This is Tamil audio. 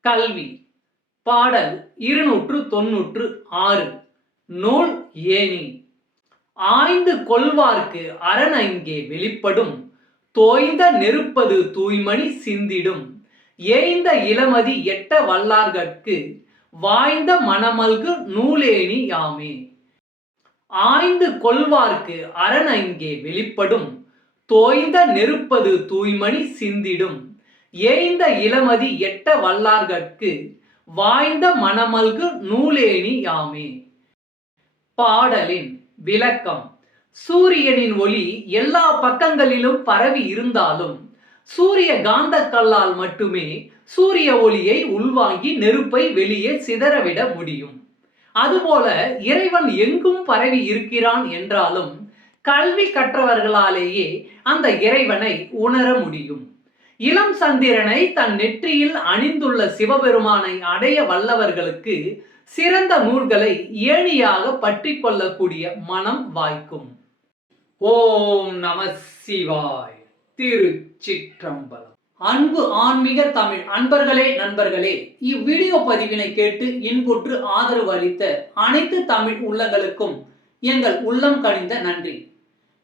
கல்வி பாடல் இருநூற்று தொன்னூற்று ஆறு. நூல் ஏனி ஆய்ந்து கொள்வார்க்கு அரண் அங்கே வெளிப்படும். தோய்ந்த நெருப்பது தூய்மணி சிந்திடும். ஏய்ந்த இளமதி எட்ட வல்லார்கட்கு. வாய்ந்த மணமல்கு நூலேணி யாமே. ஆய்ந்து கொள்வார்க்கு அரண் அங்கே வெளிப்படும். தோய்ந்த நெருப்பது தூய்மணி சிந்திடும். ஏய்ந்த இளமதி எட்ட வல்லார்கட்கு வாய்ந்த மணமல்கு நூலேணி யாமே. பாடலின் விளக்கம். சூரியனின் ஒளி எல்லா பக்கங்களிலும் பரவி இருந்தாலும் சூரிய காந்த கல்லால் மட்டுமே சூரிய ஒளியை உள்வாங்கி நெருப்பை வெளியே சிதறவிட முடியும். அதுபோல இறைவன் எங்கும் பரவி இருக்கிறான் என்றாலும் கல்வி கற்றவர்களாலேயே அந்த இறைவனை உணர முடியும். இளம் சந்திரனை தன் நெற்றியில் அணிந்துள்ள சிவபெருமானை அடைய வல்லவர்களுக்கு சிறந்த நூல்களை ஏணியாக பற்றி கொள்ளக்கூடிய மனம் வாய்க்கும். ஓம் நம சிவாய் திருச்சிற்றம்பலம். அன்பு ஆன்மீக தமிழ் அன்பர்களே நண்பர்களே இவ்வீடியோ பதிவினை கேட்டு இன்புற்று ஆதரவு அளித்த அனைத்து தமிழ் உள்ளங்களுக்கும் எங்கள் உள்ளம் கணிந்த நன்றி.